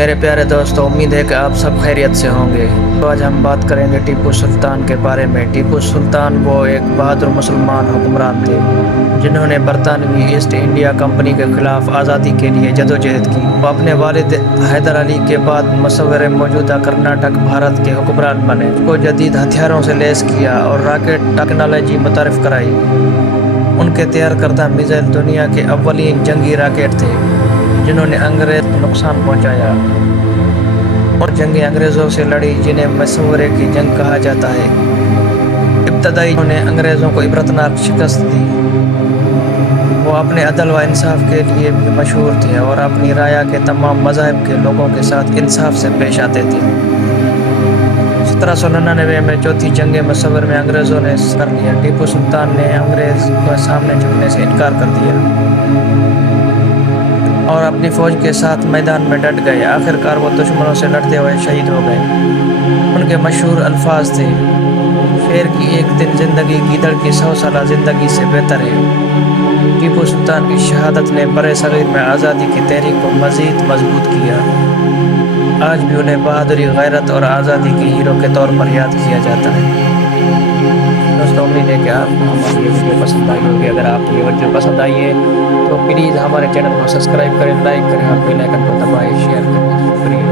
मेरे प्यारे दोस्तों, उम्मीद है कि आप सब खैरियत से होंगे। तो आज हम बात करेंगे टीपू सुल्तान के बारे में। टीपू सुल्तान वो एक बहादुर मुसलमान हुक्मरान थे जिन्होंने बरतानवी ईस्ट इंडिया कंपनी के खिलाफ आज़ादी के लिए जदोजहद की। वो अपने वालिद हैदर अली के बाद मुसव्वर मौजूदा कर्नाटक भारत के हुक्मरान बने। को जदीद हथियारों से लैस किया और रॉकेट टेक्नोलॉजी मुतारिफ कराई। उनके तैयार करदा मिसाइल दुनिया के अव्वलीन जंगी रॉकेट थे जिन्होंने अंग्रेज को नुकसान पहुंचाया और जंगें अंग्रेज़ों से लड़ी जिन्हें मसव्वरे की जंग कहा जाता है। इब्तदाई उन्होंने अंग्रेज़ों को इबरतनाक शिकस्त दी। वो अपने अदल व इंसाफ के लिए भी मशहूर थे और अपनी राया के तमाम मज़ाहिब के लोगों के साथ इंसाफ से पेश आते थे। 1799 में चौथी जंग मसव्वर में अंग्रेज़ों ने कर लिया। टीपू सुल्तान ने अंग्रेज़ के सामने झुकने से इनकार कर दिया और अपनी फ़ौज के साथ मैदान में डट गए। आखिरकार वो दुश्मनों से लड़ते हुए शहीद हो गए। उनके मशहूर अल्फाज थे, शेर की एक दिन ज़िंदगी गीदड़ की 100 साल ज़िंदगी से बेहतर है। टीपू सुल्तान की शहादत ने बड़े सगीर में आज़ादी की तहरीक को मज़ीद मजबूत किया। आज भी उन्हें बहादुरी, गैरत और आज़ादी के हीरो के तौर पर याद किया जाता है। दोस्तों, उम्मीद है कि आपको हमारी ये वीडियो पसंद आई होगी। अगर आपको ये वीडियो पसंद आई है तो प्लीज़ हमारे चैनल को सब्सक्राइब करें, लाइक करें और बेल आइकन को दबाएं, शेयर करें। शुक्रिया।